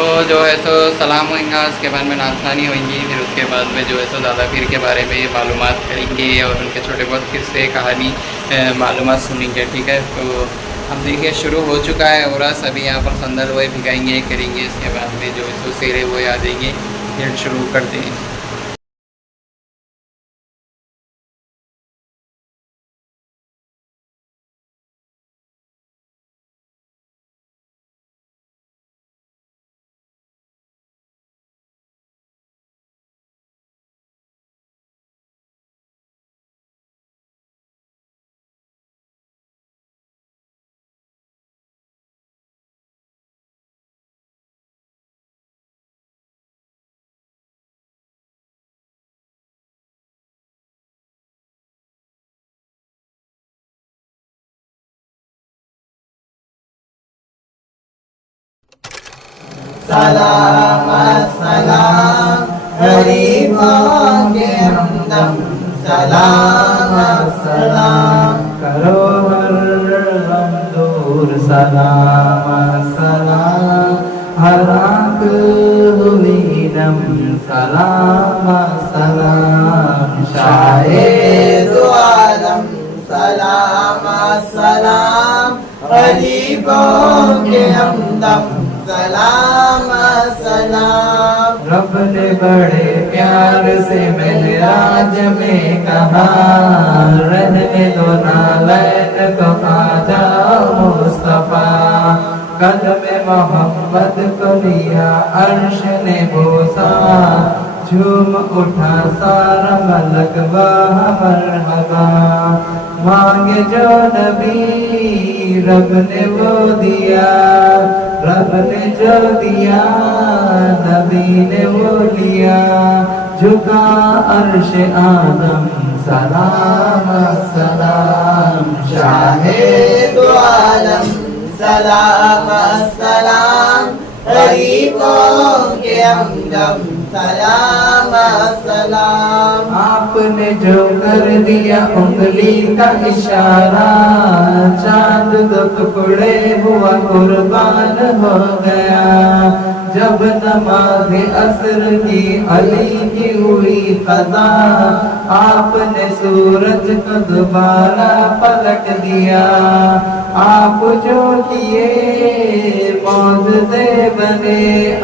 تو جو ہے سو سلام ہوئیں گا، اس کے بعد میں ناشتانی ہوئیں گی، پھر اس کے بعد میں جو ہے سو دادا پیر کے بارے میں معلومات کریں گے اور ان کے چھوٹے بہت قصے کہانی معلومات سنیں گے. ٹھیک ہے، تو ہم دیکھیے شروع ہو چکا ہے عرس. ابھی یہاں پر خندل ہوئے بھگائیں گے کریں گے، اس کے بعد میں جو ہے سو سیرے ہوئے آ جائیں گے، پھر شروع کرتے ہیں. سلام السلام غریبوں کے ہمدم، سلام السلام کرو ہر غم دور، سلام السلام ہر آنکھ ہوئی نم، سلام السلام شاہ دو عالم، سلام السلام غریبوں کے ہمدم، سلام السلام. رب نے بڑے پیار سے معراج میں کہا، رہنے دو نالین کو آجا مصطفیٰ. قدم محمد کو لیا عرش نے بوسا، جھوم اٹھا سارا ملک وہاں مرحبا. مانگے جو نبی رب نے وہ دیا، رب نے جو دیا نبی نے وہ لیا. جھکا عرش آدم، سلام السلام شاہ دو عالم، سلام السلام غریبوں کے ہمدم، سلام السلام. آپ نے جو کر دیا انگلی کا اشارہ، چاند دو ٹکڑے ہوا قربان ہو گیا. جب نماز عصر کی علی کی ہوئی قضا، آپ نے سورج کو دوبارہ پلٹ دیا. آپ جو کیے معجزے بنے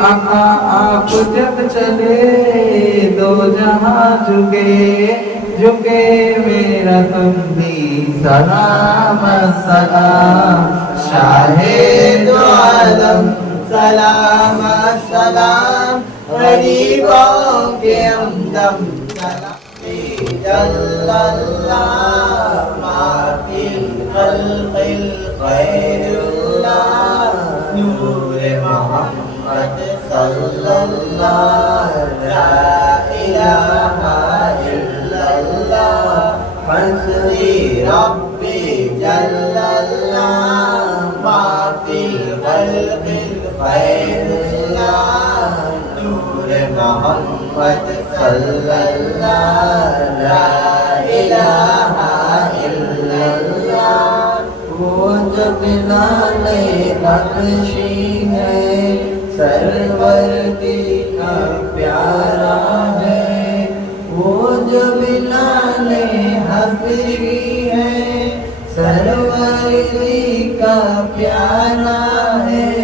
آقا، آپ جب چلے دو جہاں جھکے، جھکے میرا تم بھی، سلام السلام شاہ دو عالم، سلام السلام غریبوں کے ہمدم. جل اللہ ما فی الخلق غیر اللہ، نور محمد صلی اللہ، لا الہ الا اللہ، حسبی ربی جل اللہ، ما فی الخلق غیر اللہ، نور محمد صلی اللہ، لا الہ الا اللہ. وہ جو بلال حبشی ہے، سرورتی کا پیارا ہے. وہ جو بلال حبشی ہے، سرورتی کا پیارا ہے.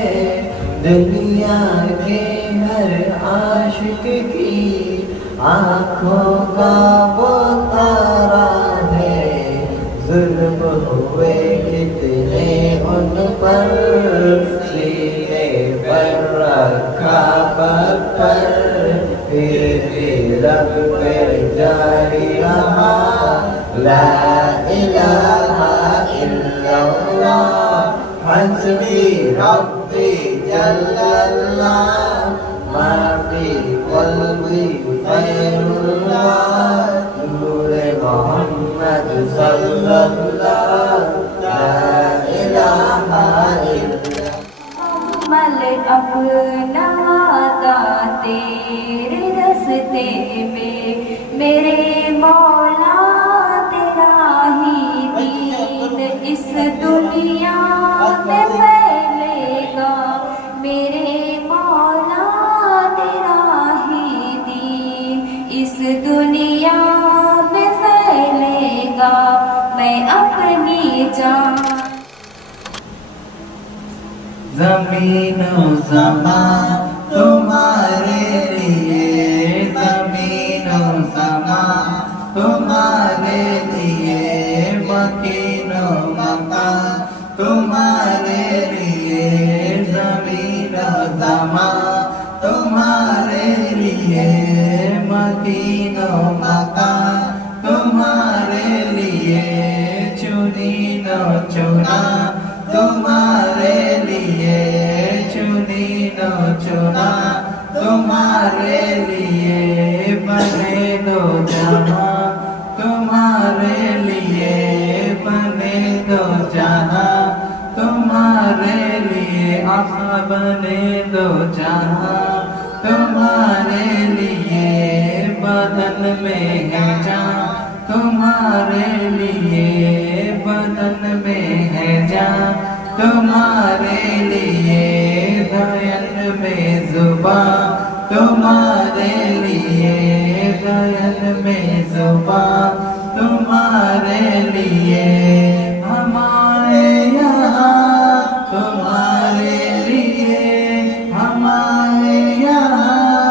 دنیا کے ہر عاشق کی آنکھوں کا وہ تارا ہے. ظلم ہوئے کتنے ان پر، سینے پر رکھا پتھر، پھر بھی رب پہ جاری رہا، لا الہ الا اللہ، حسبی ربی جل اللہ، ما فی قلبی غیر اللہ، نور محمد صلی اللہ، لا الہ الا. مل اپنا آتا تیرے رستے میں، میرے مولا تیرا ہی دین اس دنیا میں پھیلے گا. میرے مولا जान। ज़मीन व ज़मान तुम्हारे लिए, ज़मीन व ज़मान तुम्हारे लिए, मकीन व मकान तुम्हारे लिए, ज़मीन व ज़मान तुम्हारे लिए, मकीन व मकान तुम्हारे लिए, चुनी न चुना तुम्हारे लिए, चुनी न चुना तुम्हारे लिए, बने दो जहां तुम्हारे लिए, बने दो जहां तुम्हारे लिए, आहा बने दो जहां तुम्हारे लिए, बदन में है जान तुम्हारे लिए, बदन में है जान तुम्हारे लिए, गायन में जुबान तुम्हारे लिए, गायन में जुबान तुम्हारे लिए, हमारे यहाँ तुम्हारे लिए, हमारे यहाँ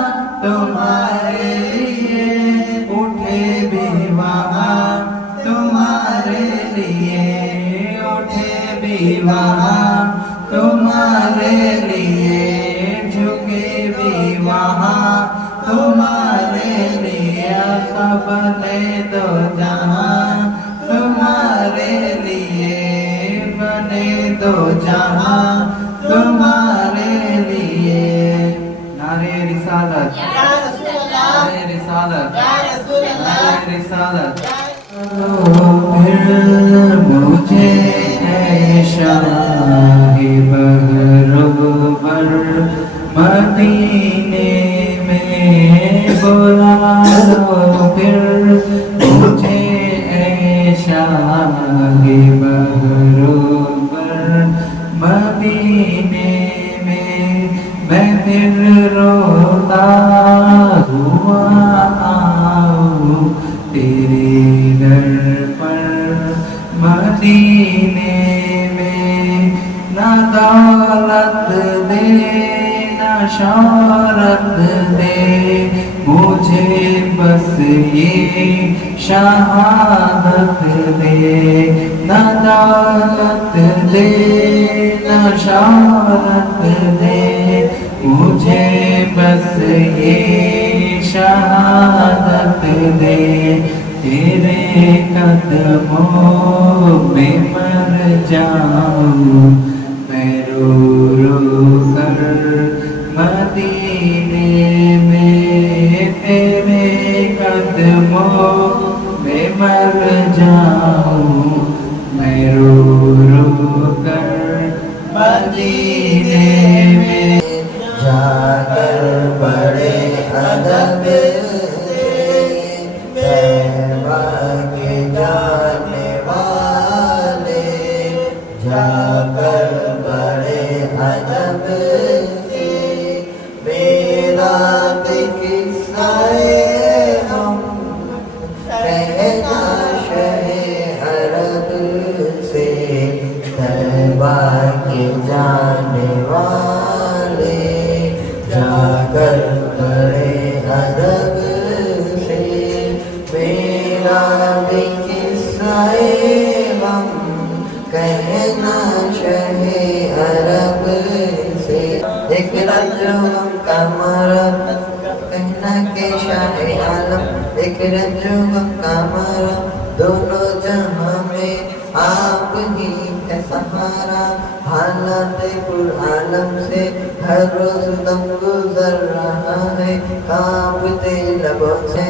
तुम्हारे लिए, उठे भी वहाँ तुम्हारे लिए, उठे भी वहाँ तुम्हारे लिए, झुके भी वहाँ तुम्हारे लिए, बने दो जहाँ तुम्हारे लिए, बने दो जहाँ तुम्हारे लिए। नारे रिसालत, नारे रिसालत, नारे रिसालत। फिर मुझे शाही बहरोबर मदीने में बुला लो, फिर मुझे शाही बहरोबर मदीने में, मैं फिर रोता हुआ आऊं तेरे दर पर मदीने में, ना दौलत दे ना शौहरत दे मुझे, बस ये शहादत दे, ना दौलत दे ना शौहरत दे मुझे, बस ये शहादत दे, तेरे कदमों में मर जाऊं मैं रो रो कर मदीने में, तेरे कदमों में मर जाऊं मैं रो रो कर मदीने में, जाकर बड़े अदब से तैबा के जाने वाले, जाकर बड़े अदब से मेरा किस्साए हम कहना शहे अरब से, तैबा के जाने वाले, जाकर बड़े अदब से मेरा भी किस्साए हम कहना शहे अरब से, एक रज्जुम का मरद कहना के शाहे आलम, एक रज्जुम का मरद दोनों जहां में आप ही है सहारा, हालात कुल-आलम से हर रोज दम गुजर रहा है, कांपते लबों से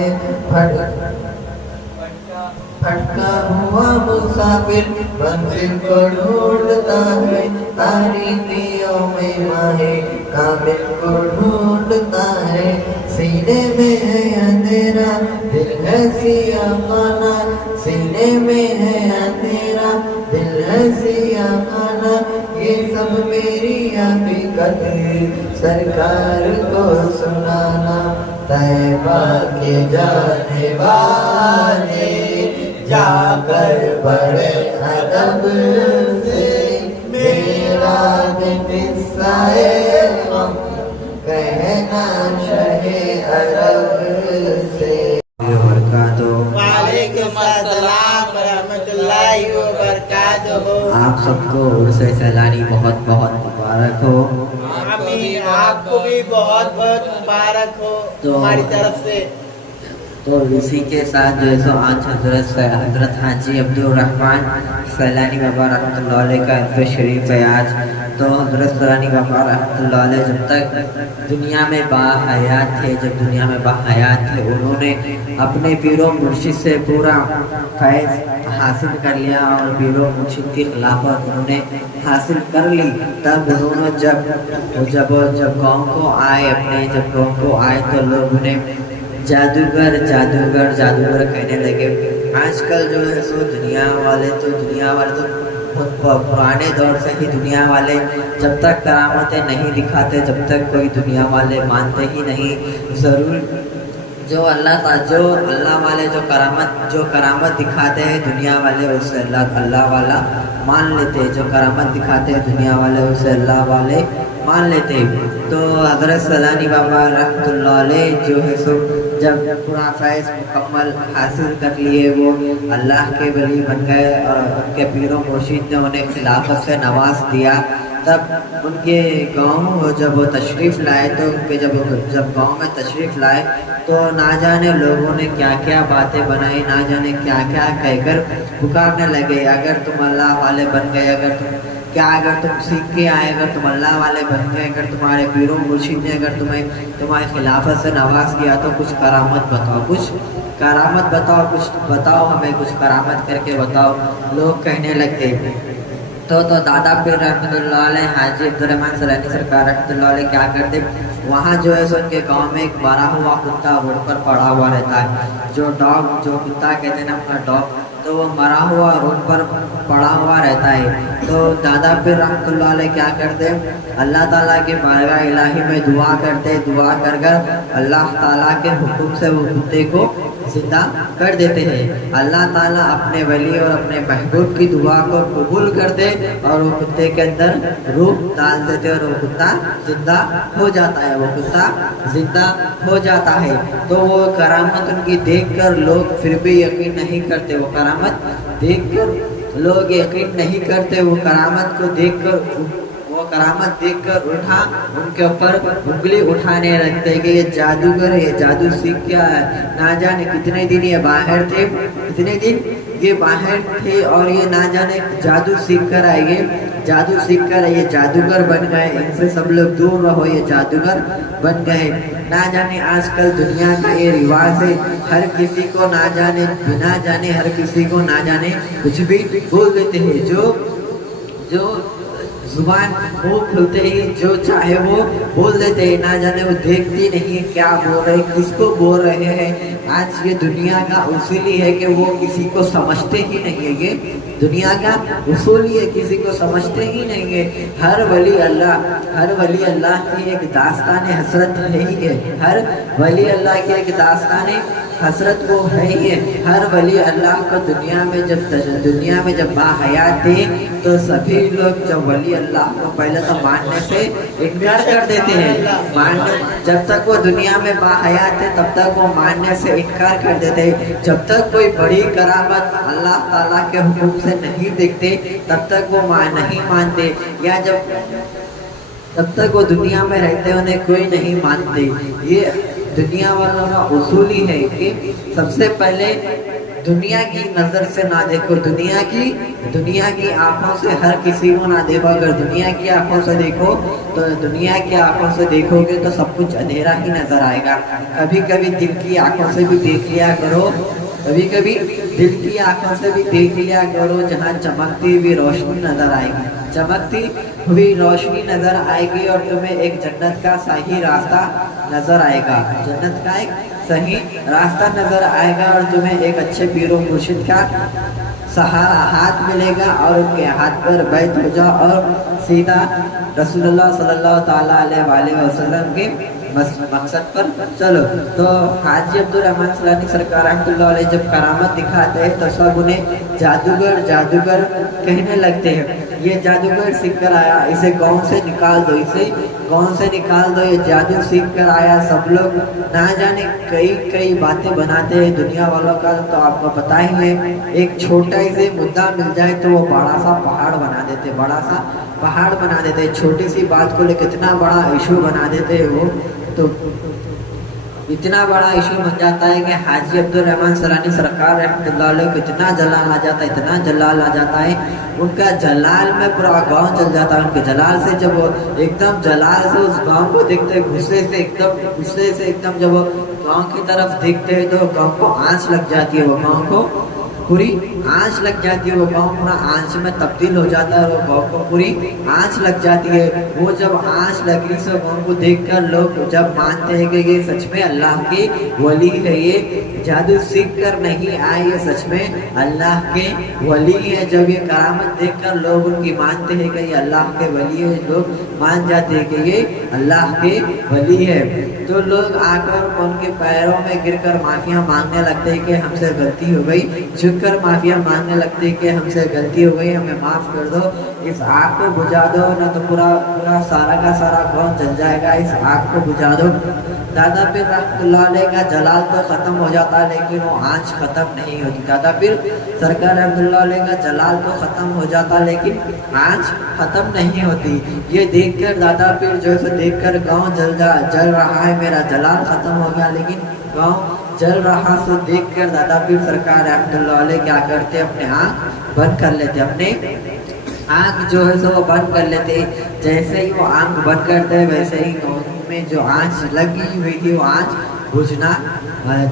भटका हुआ मुसाफिर मंजिल को ढूंढता है, तारीकियों में माहे कामिल को ढूंढता है, सीने में है अंधेरा दिल है सियाह खाना, सीने में है अंधेरा दिल है सियाह खाना, ये सब मेरी हकीकत सरकार को सुनाना, तैबा के जाने वाले जाकर बड़े अदब से मेरा किस्साए गम कहना शहे अरब से। वालेकुम अस्सलाम रहमतुल्लाहि व बरकातहू। आप सबको उर्स सैलानी बहुत बहुत मुबारक हो। आमीन, आपको भी बहुत बहुत मुबारक हो हमारी तरफ से। तो इसी के साथ जो है सो आज हजरत हाजी अब्दुल रहमान सैलानी बाबा रहमतुल्लाह अलैह का इर्फ़ शरीफ है आज। तो हजरत सैलानी बाबा रहमतुल्लाह अलैह जब तक दुनिया में बाहयात थे, जब दुनिया में बाहयात थे, उन्होंने अपने पीरों मुर्शिद से पूरा फैज़ हासिल कर लिया और पीरों मुर्शिद की खिलाफत उन्होंने हासिल कर ली। तब उन्होंने जब गाँव को आए, अपने जब गाँव को आए तो लोग उन्हें जादूगर जादूगर जादूगर कहने लगे। आजकल जो है सो दुनिया वाले तो बहुत पुराने दौर से ही दुनिया वाले जब तक करामतें नहीं दिखाते, जब तक कोई दुनिया वाले मानते ही नहीं। ज़रूर जो अल्लाह वाले जो करामत दिखाते हैं दुनिया वाले, उससे अल्लाह वाला मान लेते हैं। जो करामत दिखाते हैं दुनिया वाले, उससे अल्लाह वाले मान लेते हैं। तो हज़रत सैलानी बाबा रहमतुल्लाह अलैह जो है सो जब पूरा फैज़ मुकम्मल हासिल कर लिए, वो अल्लाह के वली बन गए और उनके पीरों मुर्शिद ने उन्हें खिलाफत से नवाज दिया। तब उनके गांव जब वो तशरीफ़ लाए तो उनके जब गांव में तशरीफ़ लाए तो ना जाने लोगों ने क्या क्या बातें बनाई, ना जाने क्या क्या कहकर पुकारने लगे। अगर तुम अल्लाह वाले बन गए, अगर तुम सीख के आए, अगर तुम अल्लाह वाले बन गए, अगर तुम्हारे पीरों मुर्शिद ने अगर तुम्हारी खिलाफत से नवाज किया तो कुछ करामत बताओ, कुछ बताओ हमें, कुछ करामत करके बताओ। लोग कहने लगे। तो दादा पीर रहमतुल्लाह अलैह हाजी अब्दुल रहमान सैलानी सरकार रहमतुल्लाह अलैह क्या करते, वहाँ जो है सो उनके गाँव में एक मरा हुआ कुत्ता रोड पर पड़ा हुआ रहता है। जो कुत्ता कहते हैं ना अपना डॉग, तो वो मरा हुआ रोड पर पड़ा हुआ रहता है। तो दादा पीर रहमतुल्लाह अलैह क्या करते, अल्लाह ताला के बारगाह इलाही में दुआ करते, दुआ कर अल्लाह ताला के हुक्म से वो कुत्ते को जिंदा कर देते हैं। अल्लाह ताला अपने वली और अपने महबूब की दुआ को कबूल करते और वो कुत्ते के अंदर रूह डाल देते और वो कुत्ता जिंदा हो जाता है, तो वो करामत उनकी देखकर लोग फिर भी यकीन नहीं करते। वो करामत देखकर लोग यकीन नहीं करते। वो करामत देखकर उनके ऊपर उंगली उठाने लगते कि ये जादूगर है, ये जादू सीख क्या है। ना जाने कितने दिन ये बाहर थे और ये ना जाने जादू सीख कर ये जादूगर बन गए। इनसे सब लोग दूर रहो, ये जादूगर बन गए। ना जाने आजकल दुनिया का ये रिवाज है, हर किसी को ना जाने बिना जाने हर किसी को ना जाने कुछ भी बोल देते हैं। जो जुबान मुंह खुलते ही जो चाहे वो बोल देते हैं, ना जाने वो देखती नहीं क्या बोल रहे, किसको बोल रहे हैं। आज ये दुनिया का उसूल ही है कि वो किसी को समझते ही नहीं है। ये दुनिया का उसूल ही है, किसी को समझते ही नहीं है। हर वली अल्लाह की एक दास्तान हसरत है ही है। हर वली अल्लाह की एक दास्तान हसरत वो है ही है। हर वली अल्लाह को दुनिया में जब बाहयात थे तो सभी लोग जब वली अल्लाह को पहले तो मानने से इनकार कर देते हैं। जब तक वो दुनिया में बाहयात थे तब तक वो मानने से इनकार कर देते हैं। जब तक कोई बड़ी करामत अल्लाह ताला के हुक्म से नहीं देखते तब तक वो नहीं मानते, या तब तक वो दुनिया में रहते उन्हें कोई नहीं मानते। ये दुनिया वालों का उसूल ही है कि सबसे पहले दुनिया की नज़र से ना देखो, दुनिया की आंखों से हर किसी को ना देखो। अगर दुनिया की आंखों से देखो तो दुनिया की आंखों से देखोगे तो सब कुछ अंधेरा ही नजर आएगा। कभी कभी दिल की आंखों से भी देख लिया करो, दिल की आंखों से भी देख लिया करो, जहाँ चमकती हुई रोशनी नजर आएगी और तुम्हें एक जन्नत का सही रास्ता नजर आएगा और तुम्हें एक अच्छे पीरो मुर्शिद का सहारा हाथ मिलेगा और उनके हाथ पर बैठ हो जाओ और सीधा रसूलुल्लाह सल्लल्लाहु ताला अलैहि वसल्लम के मकसद पर चलो। तो हाजी अब्दुल रहमान सलानी सरकार रहमतुल्लाह अलैह जब करामत दिखाते हैं तो सब उन्हें जादूगर जादूगर कहने लगते हैं। ये जादूगर सीख कर आया, इसे गांव से निकाल दो, इसे गांव से निकाल दो, ये जादू सीख कर आया। सब लोग ना जाने कई कई बातें बनाते हैं दुनिया वालों का, तो आपको पता ही है। एक छोटा से मुद्दा मिल जाए तो वो बड़ा सा पहाड़ बना देते, बड़ा सा पहाड़ बना देते। छोटी सी बात को लेकर कितना बड़ा इशू बना देते हैं वो, तो इतना बड़ा इशू बन जाता है कि हाजी अब्दुल रहमान सलानी सरकार रहमतुल्लाह अलैह को इतना जलाल आ जाता है, इतना जलाल आ जाता है, उनका जलाल में पूरा गांव चल जाता है। उनके जलाल से जब वो एकदम जलाल से उस गांव को देखते हैं, गुस्से से एकदम जब वो गांव की तरफ देखते हैं तो गांव को आंच लग जाती है, वो गांव को पूरी आंच लग जाती है, वो गांव पूरा आंच में तब्दील हो जाता है, वो गांव को पूरी आंच लग जाती है। वो जब आंच लगी से गांव को देखकर लोग जब मानते हैं कि ये सच में अल्लाह के वली है, ये जादू सीख कर नहीं आए, ये सच में अल्लाह के वली है। जब ये करामत देखकर लोग उनकी मानते हैं कि ये अल्लाह के वली है, लोग मान जाते हैं कि ये अल्लाह के वली है, तो लोग आकर उनके पैरों में गिरकर माफिया मांगने लगते हैं कि हमसे गलती हो गई, झुककर माफिया मांगने लगते हैं कि हमसे गलती हो गई, हमें माफ कर दो, इस आग को बुझा दो, ना तो पूरा पूरा सारा का सारा गांव जल जाएगा, इस आग को बुझा दो। दादा पीर रहमतुल्लाह अलैह का जलाल तो खत्म हो जाता है लेकिन वो आंच खत्म नहीं होती। दादा पीर सरकार रहमतुल्लाह अलैह का जलाल तो खत्म हो जाता लेकिन आंच खत्म नहीं होती। ये देखकर दादा पीर जो है देखकर गांव जल रहा है, मेरा जलाल खत्म हो गया लेकिन गांव जल रहा, सो देखकर दादा पीर सरकार रहमतुल्लाह अलैह क्या करते, अपने आँख बंद कर लेते, अपने आँख जो है सो वो बंद कर लेते। जैसे ही वो आँख बंद करते हैं वैसे ही गाँव में जो आँच लगी हुई थी वो आँच बुझना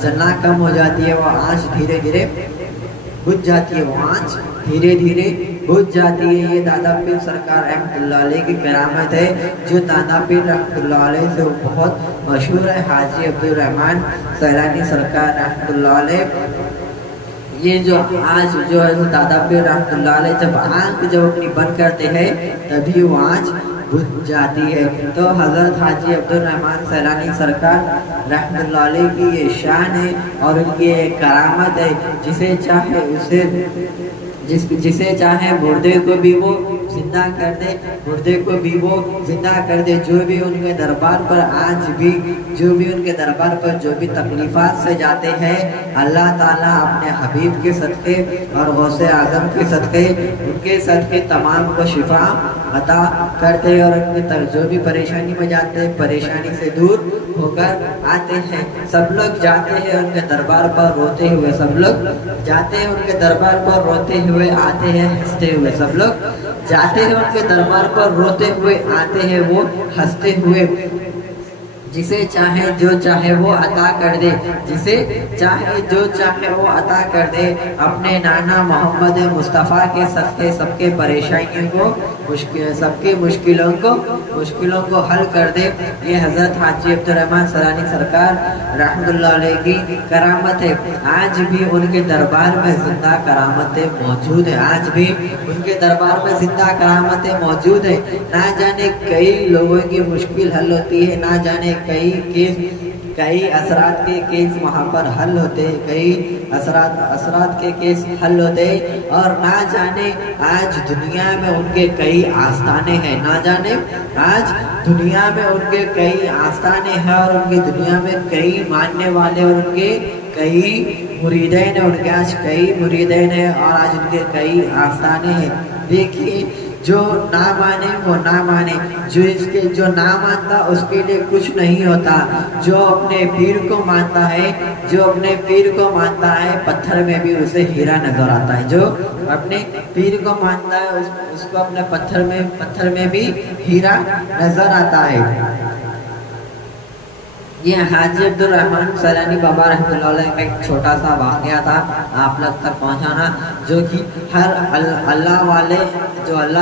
जलना कम हो जाती है, वो आँच धीरे धीरे बुझ जाती है, वो आँच धीरे धीरे बुझ जाती है। ये दादा पीर सरकार रहमतुल्लाह अलैह की करामत है, जो दादा पीर रहमतुल्लाह अलैह से बहुत मशहूर है, हाजी अब्दुल रहमान सैलानी सरकार रहमतुल्लाह अलैह। ये जो आँच जो है दादा पीर रहमतुल्लाह अलैह जब आँख जब अपनी बंद करते हैं तभी वो आँच बुझ जाती है। तो हज़रत हाजी अब्दुल रहमान सैलानी सरकार रहमतुल्लाह अलैह की ये शान है और उनकी ये करामत है, जिसे चाहे उसे जिसे चाहे मुर्दे को भी वो जिंदा कर दे, मुर्दे को भी वो जिंदा कर दे। जो भी उनके दरबार पर आज भी जो भी उनके दरबार पर जो भी तकलीफात से जाते हैं, अल्लाह ताला अपने हबीब के सदक़े और गौसे आज़म के सदक़े उनके सदक़े तमाम को शिफा अता करते हैं और उनके जो भी परेशानी में जाते हैं परेशानी से दूर होकर आते हैं। सब लोग जाते हैं उनके दरबार पर रोते हुए, सब लोग जाते हैं उनके दरबार पर रोते हुए आते हैं हंसते हुए, सब लोग जाते हैं उनके दरबार पर रोते हुए आते हैं वो हंसते हुए। जिसे चाहे जो चाहे वो अता कर दे, जिसे चाहे जो चाहे वो अता कर दे। अपने नाना मोहम्मद मुस्तफ़ा के सदक़े सबके परेशानियों को सबकी मुश्किलों को हल कर दे। ये हज़रत हाजी अब्दुल रहमान सैलानी सरकार रहमतुल्लाह अलैह की करामत है। आज भी उनके दरबार में जिंदा करामतें मौजूद है, आज भी उनके दरबार में जिंदा करामतें मौजूद है। ना जाने कई लोगों की मुश्किल हल होती है, ना जाने कई असरात के केस वहाँ पर हल होते हैं, कई असरात के केस हल होते हैं। और ना जाने आज दुनिया में उनके कई आस्थाने हैं, ना जाने आज दुनिया में उनके कई आस्थाने हैं और उनकी दुनिया में कई मानने वाले और उनके कई मुरीदैन हैं, उनके आज कई मुरीदैन हैं और आज उनके कई आस्थाने हैं। देखिए जो ना माने वो ना माने, जो ना मानता उसके लिए कुछ नहीं होता। जो अपने पीर को मानता है, जो अपने पीर को मानता है पत्थर में भी उसे हीरा नजर आता है। जो अपने पीर को मानता है उसको अपने पत्थर में भी हीरा नजर आता है। ये हाजी अब्दुल रहमान सैलानी बाबा रहमतुल्लाह अलैह का एक छोटा सा वाक़या था आप लोग तक पहुंचाना, जो कि हर अल्लाह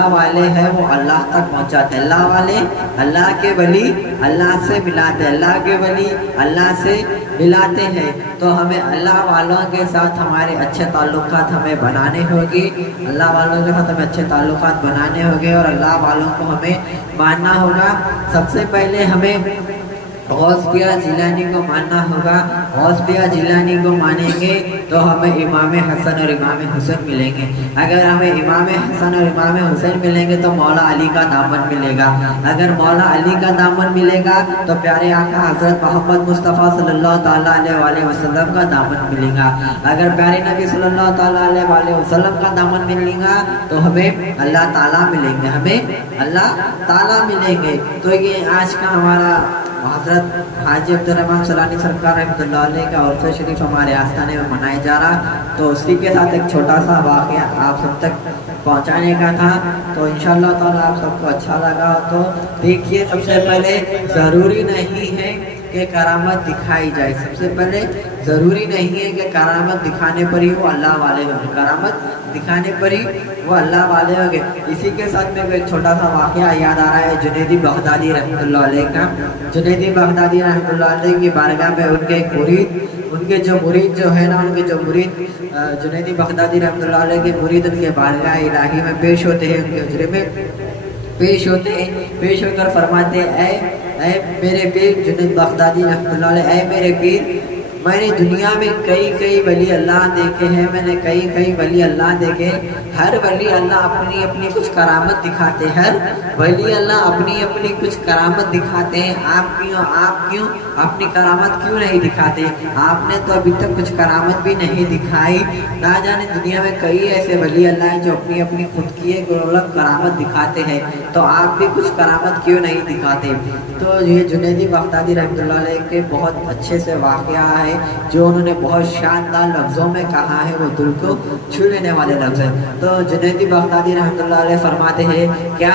वाले हैं वो अल्लाह तक पहुंचाते हैं। अल्लाह वाले अल्लाह के वली अल्लाह से मिलाते हैं, अल्लाह के वली अल्लाह से मिलाते हैं। तो हमें अल्लाह वालों के साथ हमारे अच्छे ताल्लुकात हमें बनाने होंगे, अल्लाह वालों के साथ हमें अच्छे ताल्लुकात बनाने होंगे और अल्लाह वालों को हमें मानना होगा। सबसे पहले हमें गौस पिया जिलानी को मानना होगा। गौस पिया जिलानी को मानेंगे तो हमें इमाम हसन और इमाम हुसैन मिलेंगे। अगर हमें इमाम हसन और इमाम हुसैन मिलेंगे तो मौला अली का दामन मिलेगा। अगर मौला अली का दामन मिलेगा तो प्यारे आका हज़रत मोहम्मद मुस्तफ़ा सल्लल्लाहु ताला अलैहि वसल्लम का दामन मिलेगा। अगर प्यारे नबी सल्लल्लाहु ताला अलैहि वसल्लम का दामन मिलेगा तो हमें अल्लाह ताला मिलेंगे, हमें अल्लाह ताला मिलेंगे। तो ये आज का हमारा हज़रत हाजी अब्दुर्रहमान सलानी सरकार रहमतुल्लाह अलैह का उर्फ़ शरीफ हमारे आस्थाने में मनाया जा रहा। तो उसी के साथ एक छोटा सा वाक़या आप सब तक पहुंचाने का था। तो इंशाअल्लाह ताला आप सबको अच्छा लगा तो देखिए, सबसे पहले ज़रूरी नहीं है कि करामत दिखाई जाए। सबसे पहले ज़रूरी नहीं है कि करामत दिखाने पर ही वो अल्लाह वाले होंगे, करामत दिखाने पर ही वो अल्लाह वाले होंगे। इसी के साथ में एक छोटा सा वाक़या याद आ रहा है जुनैदी बगदादी रहमतुल्लाह अलैह का। जुनैदी बगदादी रहमतुल्लाह अलैह की बारगाह में उनके एक मुरीद, उनके जो मुरीद जो है ना, उनके जो मुरीद जुनैदी बगदादी रहमतुल्लाह अलैह के मुरीद उनके बारगाह इलाही में पेश होते हैं, उनके हुजरे में पेश होते हैं। पेश होकर फरमाते हैं, ऐ मेरे पीर जुनैद बगदादी रहमतुल्लाह अलैह, ऐ मेरे पीर, मैंने दुनिया में कई वली अल्लाह देखे हैं, मैंने कई वली अल्लाह देखे। हर वली अल्लाह अपनी अपनी कुछ करामत दिखाते हैं, हर वली अल्लाह अपनी अपनी कुछ करामत दिखाते हैं। आप क्यों अपनी करामत क्यों नहीं दिखाते? आपने तो अभी तक कुछ करामत भी नहीं दिखाई। ना जाने दुनिया में कई ऐसे वली अल्लाह हैं जो अपनी अपनी खुद की एक अलग करामत दिखाते हैं, तो आप भी कुछ करामत क्यों नहीं दिखाते? तो ये जुनैदी बगदादी रहमतुल्लाह अलैह के बहुत अच्छे से वाक़या है जो उन्होंने बहुत शानदार लफ्ज़ों में कहा है, वो दिल को छू लेने वाले लफ्ज़ हैं। तो जुनैदी बगदादी रहमतुल्लाह अलैह फरमाते हैं, क्या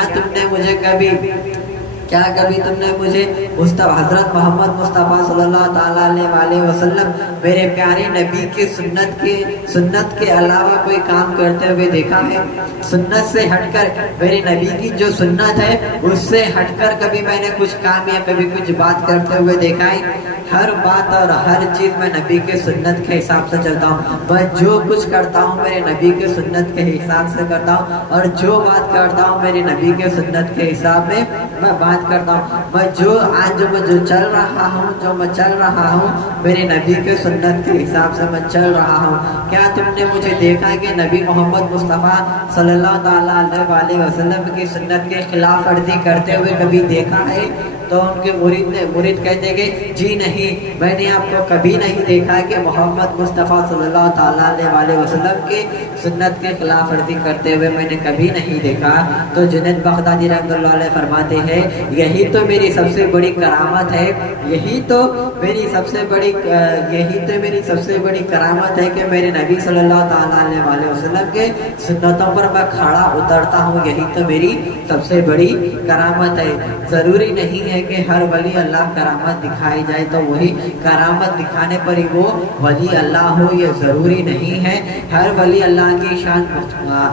कभी तुमने मुझे हज़रत मोहम्मद मुस्तफ़ा सल्लल्लाहु ताला अलैहि वसल्लम मेरे प्यारे नबी की सुन्नत के अलावा कोई काम करते हुए देखा है? सुन्नत से हटकर मेरे नबी की जो सुन्नत है उससे हटकर कभी मैंने कुछ काम या कभी कुछ बात करते हुए देखा है? हर बात और हर चीज़ मैं नबी के सुन्नत के हिसाब से चलता हूँ। मैं जो कुछ करता हूँ मेरे नबी के सुन्नत के हिसाब से करता हूँ, और जो बात करता हूँ मेरे नबी के सुन्नत के हिसाब में मैं बात करता हूँ। मैं जो चल रहा हूँ मेरे नबी के सुन्नत के हिसाब से मैं चल रहा हूँ। क्या तुमने मुझे देखा कि नबी मोहम्मद मुस्तफ़ा सल्लल्लाहु ताला अलैहि वसल्लम की सुन्नत के खिलाफ वर्जी करते हुए कभी देखा है? तो उनके मुरीद कहते कि जी नहीं, मैंने आपको कभी नहीं देखा कि मोहम्मद मुस्तफ़ा सल्लल्लाहु ताला अलैहि वसल्लम के सुन्नत के खिलाफ वर्जी करते हुए मैंने कभी नहीं देखा। तो जुनैद बगदादी रहमतुल्लाह अलैह फरमाते हैं, यही तो मेरी सबसे बड़ी करामत है, यही तो मेरी सबसे बड़ी करामत है कि मेरे नबी सल्लल्लाहु ताला अलैहि वसल्लम के सुन्नतों पर मैं खड़ा उतरता हूँ। यही तो मेरी सबसे बड़ी करामत है। ज़रूरी नहीं है कि हर वली अल्लाह करामत दिखाई जाए तो वही करामत दिखाने पर ही वो वली अल्लाह हो, ये ज़रूरी नहीं है। हर वली अल्लाह की शान और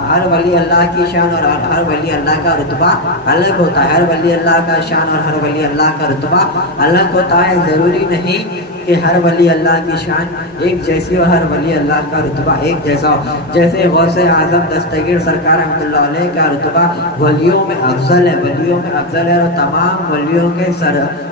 हर वली अल्लाह का रुतबा अलग होता है। हर वली अल्लाह का शान और हर वली अल्लाह का रुतबा अलग होता है। ज़रूरी नहीं कि हर वली अल्लाह की शान एक जैसी और हर वली अल्लाह का रुतबा एक जैसा हो। जैसे गौसे आज़म दस्तगीर सरकार रहमतुल्लाह अलैह का रुतबा वलियों में अफजल है, और तमाम वलियों के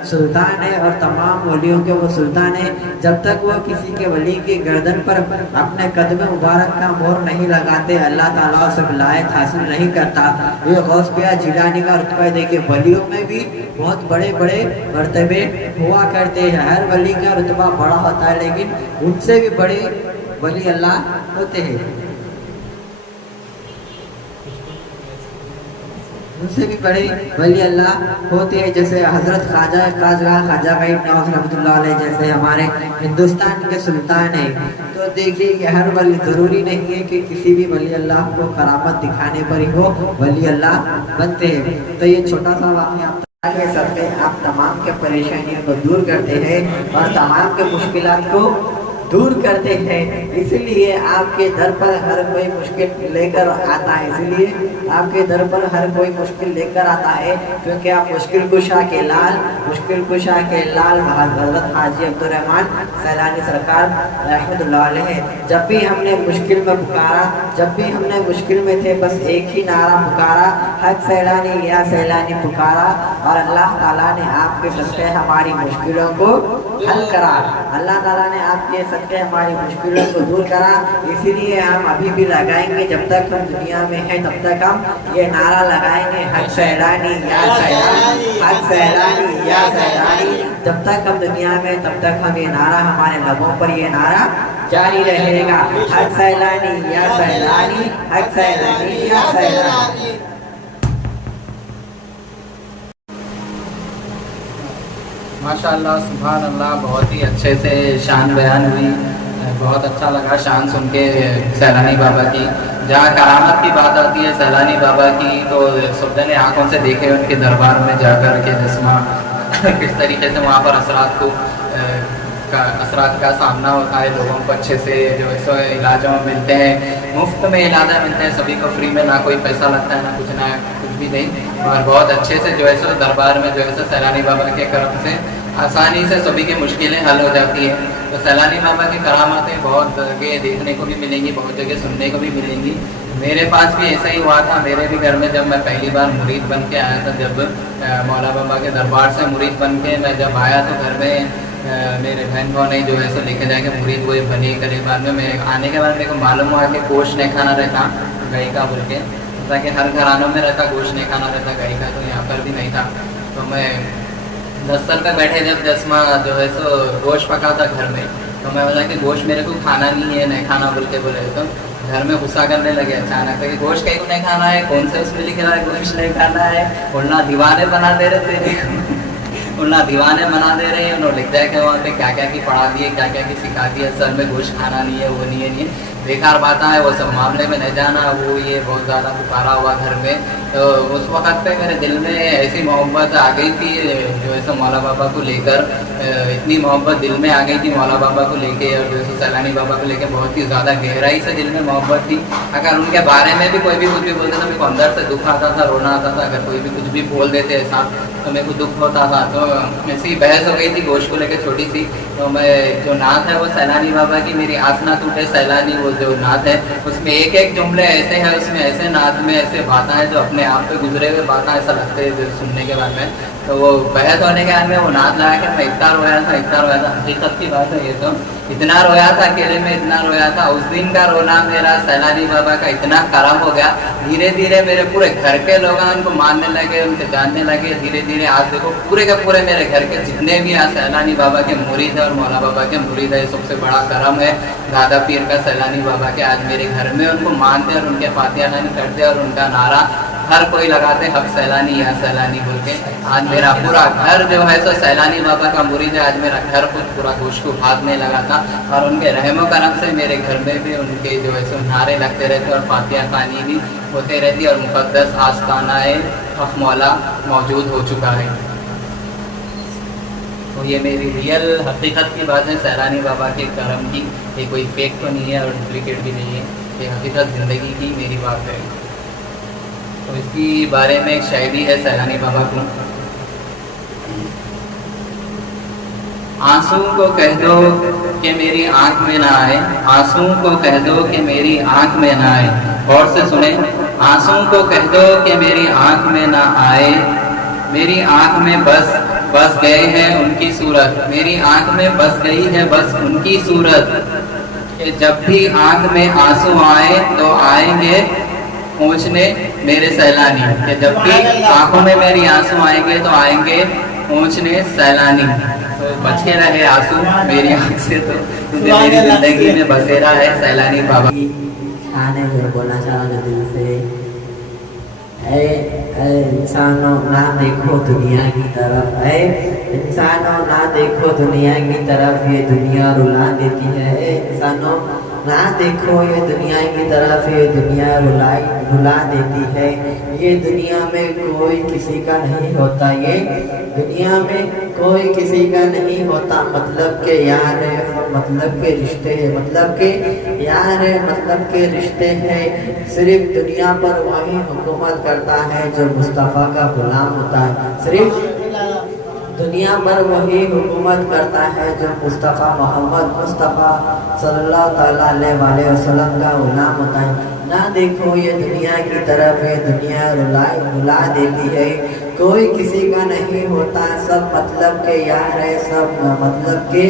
सुल्तान है, और तमाम वलियों के वो सुल्तान है। जब तक वो किसी के वली की गर्दन पर अपने कदम मुबारक का मोहर नहीं लगाते, अल्लाह ताला से विलायत हासिल नहीं करता। ये गौस पिया जिलानी का रुतबा देखिए, वलियों में भी बहुत बड़े बड़े मर्तबे हुआ करते हैं। हर वली का रुतबा बड़ा होता है, लेकिन उनसे भी बड़े वली अल्लाह होते हैं, उनसे भी बड़े वली अल्लाह होते हैं। जैसे हज़रत ख्वाजा गरीब नवाज़ रहमतुल्लाह अलैह जैसे हमारे हिंदुस्तान के सुल्तान हैं। तो देखिए कि हर वली, ज़रूरी नहीं है कि किसी भी वली अल्लाह को करामत दिखाने पर ही वो वली अल्लाह बनते हैं। तो ये छोटा सा वाक़या के सबसे आप तमाम के परेशानियों को दूर करते हैं और तमाम के मुश्किलात को دور کرتے ہیں، اس لیے آپ کے در پر ہر کوئی مشکل لے کر آتا ہے، اس لیے آپ کے در پر ہر کوئی مشکل لے کر آتا ہے، کیونکہ آپ مشکل کشا کے لال حضرت حاجی عبدالرحمن سیلانی سرکار رحمۃ اللہ علیہ۔ جب بھی ہم نے مشکل میں پکارا، جب بھی ہم نے مشکل میں تھے، بس ایک ہی نعرہ پکارا، حق سیلانی یا سیلانی پکارا، اور اللہ تعالیٰ نے آپ کے صدقے ہماری مشکلوں کو حل کرا، اللہ تعالیٰ نے آپ کے صدقے ہماری مشکلوں کو دور کرا۔ اسی لیے ہم ابھی بھی لگائیں گے، جب تک ہم دنیا میں ہیں تب تک ہم یہ نعرہ لگائیں گے، حق سیلانی یا سیلانی، حق سیلانی یا سیلانی، جب تک ہم دنیا میں تب تک ہم یہ نعرہ، ہمارے لبوں پر یہ نعرہ جاری رہے گا، حق سیلانی یا سیلانی، حق سیلانی یا سیلانی۔ ماشاءاللہ سبحان اللہ، بہت ہی اچھے سے شان بیان ہوئی، بہت اچھا لگا شان سن کے سیلانی بابا کی۔ جہاں کرامت کی بات آتی ہے سیلانی بابا کی، تو سب نے آنکھوں سے دیکھے ان کے دربار میں جا کر کے جسمہ کس طریقے سے وہاں پر اثرات کا سامنا ہوتا ہے، لوگوں کو اچھے سے جو ہے سو علاجوں ملتے ہیں، مفت میں علاج ملتے ہیں سبھی کو، فری میں، نہ کوئی پیسہ لگتا ہے، نہ کچھ بھی نہیں، اور بہت اچھے سے جو ہے سو دربار میں جو ہے سو سیلانی بابا کے کرم سے آسانی سے سبھی کی مشکلیں حل ہو جاتی ہیں۔ تو سیلانی بابا کی کرامتیں بہت جگہ دیکھنے کو بھی ملیں گی، بہت جگہ سننے کو بھی ملیں گی۔ میرے پاس بھی ایسا ہی ہوا تھا، میرے بھی گھر میں جب میں پہلی بار مرید بن کے آیا تھا، جب مولا بابا کے دربار سے مرید بن کے میں جب آیا تو گھر میں میرے بہن کو نہیں جو ہے سو لے کے جا کے مرید وہ بنے کرے، بعد میں آنے کے بعد میرے کو معلوم ہوا کہ گوشت نہیں کھانا رہتا گائے کا، بول کے تاکہ ہر گھرانوں میں رہتا گوشت نہیں کھانا رہتا گائے کا، تو یہاں پر بھی نہیں تھا۔ تو میں 10 سال تک بیٹھے جب جسمہ جو ہے سو گوشت پکا تھا گھر میں، تو میں بولا کہ گوشت میرے کو کھانا نہیں ہے، نہیں کھانا بول کے بولے، تو گھر میں غصہ کرنے لگے اچانک کہ گوشت کہیں کو نہیں کھانا ہے، کون سے اس میں لکھ رہا ہے گوشت نہیں کھانا ہے، بولنا دیوانے بنا دے رہے تیرے بولنا دیوانے بنا دے رہے ہیں، انہوں لکھ جائے کہ وہاں پہ کیا کیا کی پڑھا دیے، کیا کیا کی سکھا دیے، سر میں گوشت کھانا نہیں ہے، وہ نہیں ہے، نہیں ہے، بیکار بات ہے، وہ سب معاملے میں نہیں جانا، وہ یہ بہت زیادہ پکارا ہوا گھر میں۔ تو اس وقت پہ میرے دل میں ایسی محبت آ گئی تھی جو ہے سو مولا بابا کو لے کر، اتنی محبت دل میں آ گئی تھی مولا بابا کو لے کے، اور جو ہے سو سیلانی بابا کو لے کے بہت ہی زیادہ گہرائی سے دل میں محبت تھی۔ اگر ان کے بارے میں بھی کوئی بھی کچھ بھی بولتے تھا، میرے کو اندر سے دکھ آتا تھا، رونا آتا تھا، اگر کوئی بھی کچھ بھی بول دیتے ایسا تو میرے کو دکھ ہوتا تھا۔ تو ایسی بحث ہو گئی تھی گوشت کو لے کے چھوٹی سی، تو میں جو نعت ہے وہ سیلانی بابا کی، میری آس نہ ٹوٹے سیلانی، وہ جو نعت ہے اس میں ایک ایک جملے ایسے ہیں، اس میں ایسے نعت میں ایسے باتیں ہیں جو اپنے آپ پہ گزرے ہوئے باتیں ایسا لگتے ہیں سننے کے بعد میں۔ تو وہ بحث ہونے کے بعد میں وہ نعت لگا کے میں اتنا رویا تھا، حقیقت کی بات ہے یہ، تو اتنا رویا تھا اکیلے میں، اتنا رویا تھا۔ اس دن کا رونا میرا سیلانی بابا کا اتنا کرم ہو گیا، دھیرے دھیرے میرے پورے گھر کے لوگ ان کو ماننے لگے، ان کو جاننے لگے، دھیرے دھیرے آج دیکھو پورے کے پورے میرے گھر کے جتنے بھی آج سیلانی بابا کے مرید ہیں اور مولا بابا کے مرید ہے، سب سے بڑا کرم ہے دادا پیر کا سیلانی بابا کے، آج میرے گھر میں ان کو مانتے اور ان کے فاتحہ نانی کرتے اور ان کا نعرہ ہر کوئی لگاتے حق سیلانی یا سیلانی بول کے۔ آج میرا پورا گھر جو ہے سو سیلانی بابا کا مرید ہے، آج میرا گھر خود پورا گوشت کو ہاتھ میں لگاتا، اور ان کے رحم و کرم سے میرے گھر میں بھی ان کے جو ہے سو نعرے لگتے رہتے اور فاتحہ خوانی بھی ہوتے رہتی، اور مقدس آستانہ حق مولا موجود ہو چکا ہے۔ تو یہ میری ریئل حقیقت کی بات ہے سیلانی بابا کے کرم کی، یہ کوئی فیک تو نہیں ہے اور ڈپلیکیٹ بھی نہیں ہے، یہ حقیقت زندگی کی میری بات ہے۔ تو اس کی بارے میں ایک شاعری ہے سیلانی بابا کو، آنسو کو کہہ دو کہ میری آنکھ میں نہ آئے، آنسو کو کہہ دو کہ میری آنکھ میں نہ آئے، غور سے سنیں، آنسو کو کہہ دو کہ میری آنکھ میں نہ آئے، میری آنکھ میں بس گئے ہیں ان کی صورت، میری آنکھ میں بس گئی ہے بس ان کی صورت، کہ جب بھی آنکھ میں آنسو آئے تو آئیں گے پہنچنے میرے سیلانی، کہ جب بھی آنکھوں میں میری آنسو آئیں گے تو آئیں گے پہنچنے سیلانی۔ تو بچ کے رہے آنسو میری آنکھ سے، تو کیونکہ میری زندگی میں بسیرا ہے سیلانی بابا۔ آنے جو بولنا چاہوں دل سے، اے انسانوں نہ دیکھو دنیا کی طرف، اے انسانوں نہ دیکھو دنیا کی طرف، یہ دنیا رلا دیتی ہے، اے انسانوں نہ دیکھو یہ دنیا کی طرف، یہ دنیا رلا دیتی ہے، یہ دنیا میں کوئی کسی کا نہیں ہوتا، یہ دنیا میں کوئی کسی کا نہیں ہوتا، مطلب کہ یار مطلب کے رشتے ہیں، مطلب کے یار ہے، مطلب کے رشتے ہیں۔ صرف دنیا پر وہی حکومت کرتا ہے جو مصطفیٰ کا غلام ہوتا ہے، صرف دنیا پر وہی حکومت کرتا ہے جو مصطفیٰ محمد مصطفیٰ صلی اللہ تعالیٰ علیہ وسلم کا غلام ہوتا ہے۔ نہ دیکھو یہ دنیا کی طرف، یہ دنیا رلا دیتی ہے، کوئی کسی کا نہیں ہوتا، سب مطلب کے یار ہے، سب مطلب کے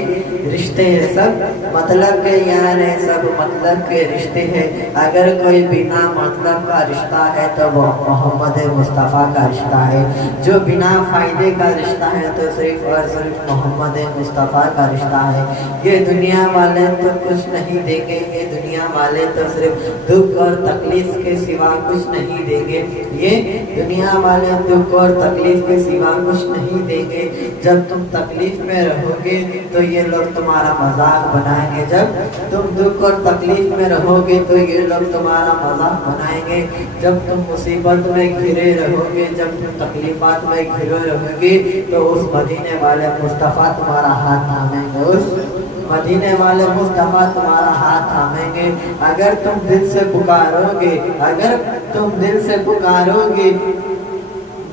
رشتے ہیں، سب مطلب کے یار ہے، سب مطلب کے رشتے ہیں۔ اگر کوئی بنا مطلب کا رشتہ ہے تو وہ محمد مصطفیٰ کا رشتہ ہے، جو بنا فائدے کا رشتہ ہے تو صرف اور صرف محمد مصطفیٰ کا رشتہ ہے۔ یہ دنیا والے تو کچھ نہیں دیں گے، یہ دنیا والے تو صرف دکھ اور تکلیف کے سوا کچھ نہیں دیں گے، یہ دنیا والے دکھ اور تکلیف کے سوا کچھ نہیں دیں گے۔ جب تم تکلیف میں رہو گے تو یہ لوگ تمہارا مذاق بنائیں گے، جب تم دکھ اور تکلیف میں رہو گے تو یہ لوگ تمہارا مذاق بنائیں گے، جب تم مصیبت میں گھرے رہو گے، جب تم تکلیفات میں گھرے رہو گے تو اس مدینے والے مصطفیٰ تمہارا ہاتھ تھامیں گے، اس مدینے والے مصطفیٰ تمہارا ہاتھ تھامیں گے۔ اگر تم دل سے پکارو گے، اگر تم دل سے پکارو گے،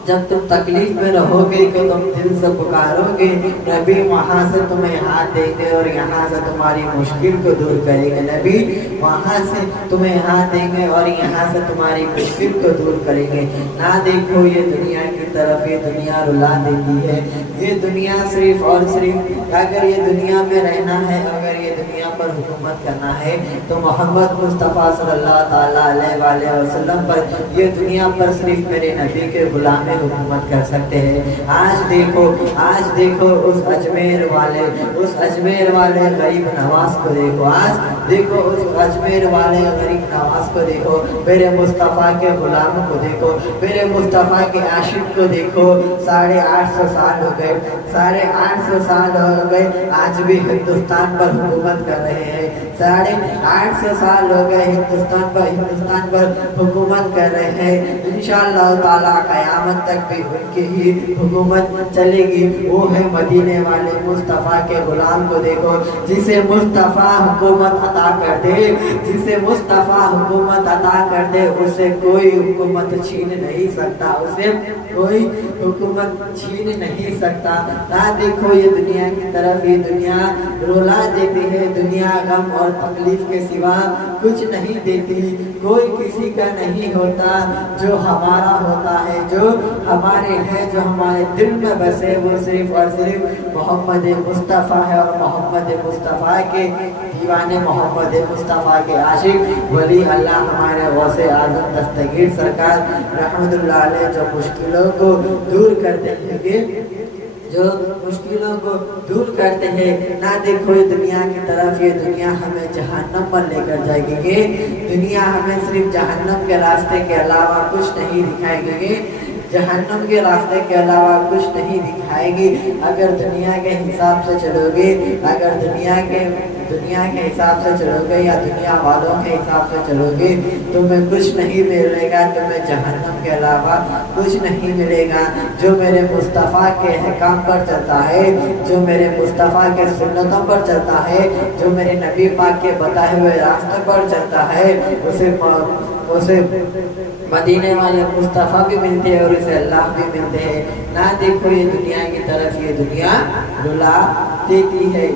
جب تم تکلیف میں رہو گے کہ تم دل سے پکارو گے، نبی وہاں سے تمہیں ہاتھ دیں گے اور یہاں سے تمہاری مشکل کو دور کریں گے، نبی وہاں سے تمہیں ہاتھ دیں گے اور یہاں سے تمہاری مشکل کو دور کریں گے۔ نہ دیکھو یہ دنیا کی طرف، یہ دنیا رلا دیتی ہے، یہ دنیا صرف اور صرف اگر یہ دنیا میں رہنا ہے، اگر یہ دنیا پر حکومت کرنا ہے تو محمد مصطفیٰ صلی اللہ تعالیٰ علیہ وسلم پر، یہ دنیا پر صرف میرے نبی کے غلام حکومت کر سکتے ہیں۔ آج دیکھو اس اجمیر والے غریب نواز کو دیکھو، آج دیکھو اس اجمیر والے غریب نواز کو دیکھو، میرے مصطفیٰ کے غلام کو دیکھو، میرے مصطفیٰ کے عاشق کو دیکھو۔ 850 سال ہو گئے، 850 سال ہو گئے، آج بھی ہندوستان پر حکومت کر رہے ہیں، 850 سال ہو گئے ہندوستان پر حکومت کر رہے ہیں۔ انشاءاللہ تعالیٰ قیامت تک بھی ان کی ہی حکومت چلے گی۔ وہ ہے مدینے والے مصطفیٰ کے غلام کو دیکھو، جسے مصطفیٰ حکومت عطا کر دے، جسے مصطفیٰ حکومت عطا کر دے، اسے کوئی حکومت چھین نہیں سکتا، اسے کوئی حکومت چھین نہیں سکتا۔ نہ دیکھو یہ دنیا کی طرف، یہ دنیا رلا دیتی ہے، دنیا غم اور تکلیف کے سوا کچھ نہیں دیتی، کوئی کسی کا نہیں ہوتا، جو ہمارا ہوتا ہے، جو ہمارے ہے، جو ہمارے دل میں بسے، وہ صرف اور صرف محمد مصطفیٰ ہے، اور محمد مصطفیٰ کے دیوانے، محمد مصطفیٰ کے عاشق ولی اللہ ہمارے غوث اعظم دستگیر سرکار رحمت اللہ علیہ جو مشکلوں کو دور کرتے ہیں، جو مشکلوں کو دور کرتے ہیں۔ نہ دیکھو یہ دنیا کی طرف، یہ دنیا ہمیں جہنم پر لے کر جائے گی، یہ دنیا ہمیں صرف جہنم کے راستے کے علاوہ کچھ نہیں دکھائے گی، جہنم کے راستے کے علاوہ کچھ نہیں دکھائے گی۔ اگر دنیا کے حساب سے چلو گے، اگر دنیا کے حساب سے چلو گے یا دنیا والوں کے حساب سے چلو گے، تمہیں کچھ نہیں ملے گا، تمہیں جہنم کے علاوہ کچھ نہیں ملے گا۔ جو میرے مصطفیٰ کے احکام پر چلتا ہے، جو میرے مصطفیٰ کے سنتوں پر چلتا ہے، جو میرے نبی پاک کے بتائے ہوئے راستے پر چلتا ہے، اسے مدینے والے مصطفیٰ بھی ملتے ہیں اور اسے اللہ بھی ملتے ہیں۔ نہ دیکھو یہ دنیا کی طرف، یہ دنیا رلا دیتی ہے۔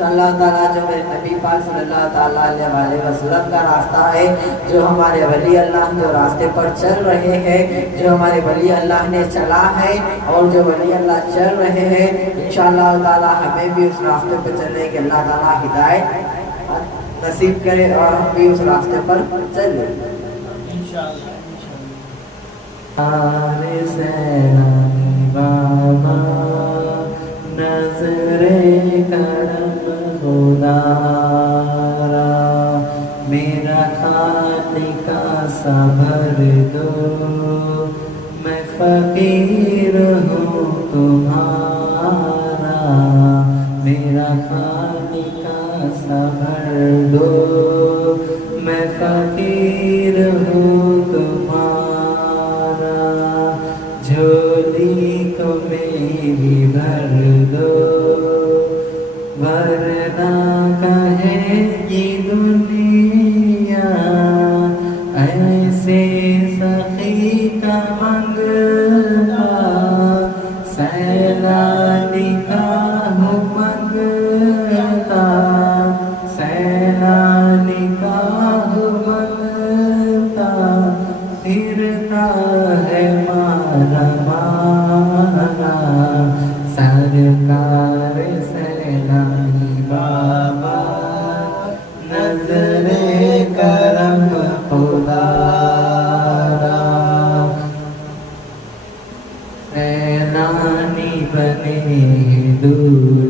انشاءاللہ تعالیٰ جو میرے نبی پاک صلی اللہ تعالیٰ علیہ وسلم کا راستہ ہے، جو ہمارے ولی اللہ جو راستے پر چل رہے ہیں، جو ہمارے ولی اللہ نے چلا ہے اور جو ولی اللہ چل رہے ہیں، انشاءاللہ تعالیٰ ہمیں بھی اس راستے پر چلنے کے اللہ تعالیٰ ہدایت نصیب کرے اور ہم بھی اس راستے پر چلیں انشاءاللہ۔ بابا نظر کرم خدارا، میرا خالق کا صبر دو، میں فقیر ہوں تمہارا، میرا خالق کا صبر دو، میں فقیر ہوں تمہارا، جھولی کو میری بھر دو ورنہ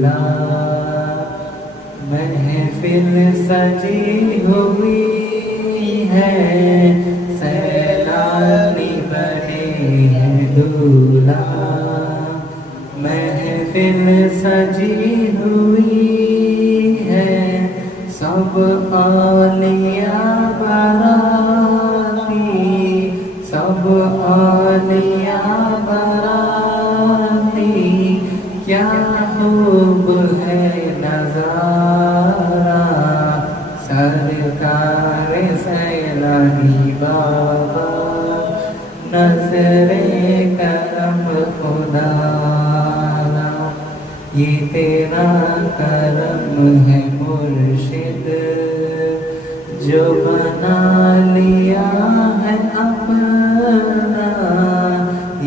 दूल्हा महफिल सजी हुई है सैलानी बने हैं दूल्हा महफिल सजी हुई है सब औलिया बाराती सब औलिया बाराती क्या खूब है नज़ारा सरकार सैलानी बाबा नज़रे करम खुदा ये तेरा करम है मुर्शिद जो बना लिया है अपना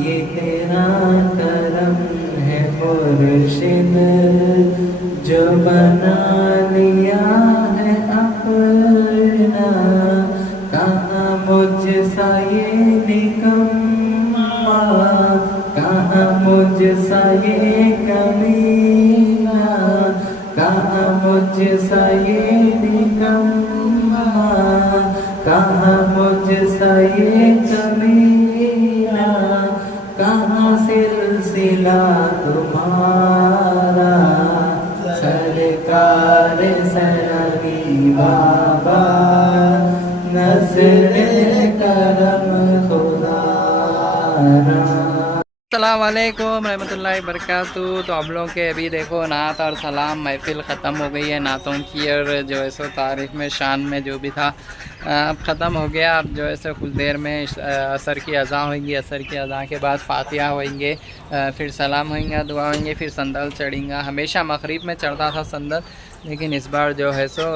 ये तेरा करम है मुर्शिद जो बना लिया है अपना कहाँ मुझसा ये निकम्मा कहाँ मुझसा ये कमीना कहाँ मुझसा ये निकम्मा कहाँ मुझसा ये कमीना कहाँ सिलसिला तुम्हारा सरकार सैलानी बाबा नज़रे करम खुदा अस्सलाम वालेकुम रहमतुल्लाहि बरकातहू। तो आप लोगों के अभी देखो नात और सलाम महफ़िल ख़त्म हो गई है। नातों की और जो है सो तारीफ़ में शान में जो भी था अब ख़त्म हो गया। अब जो है सो कुछ देर में असर की अज़ां होंगी, असर की अज़ां के बाद फ़ातिहा होंगे, फिर सलाम होंगे, दुआ होंगे, फिर संदल चढ़ेंगा। हमेशा मग़रिब में चढ़ता था संदल, लेकिन इस बार जो है सो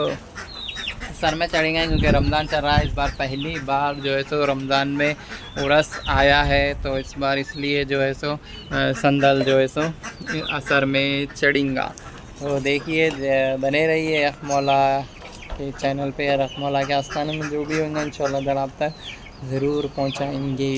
सर में चढ़ेंगे क्योंकि रमज़ान चल रहा है। इस बार पहली बार जो है सो रमज़ान में उर्स आया है, तो इस बार इसलिए जो है सो संदल जो है सो असर में चढ़ेंगा। तो देखिए बने रहिए रखमौला के चैनल पे, रखमौला के आस्थान में जो भी होंगे इंशाल्लाह दर आप तक ज़रूर पहुँचाएँगे।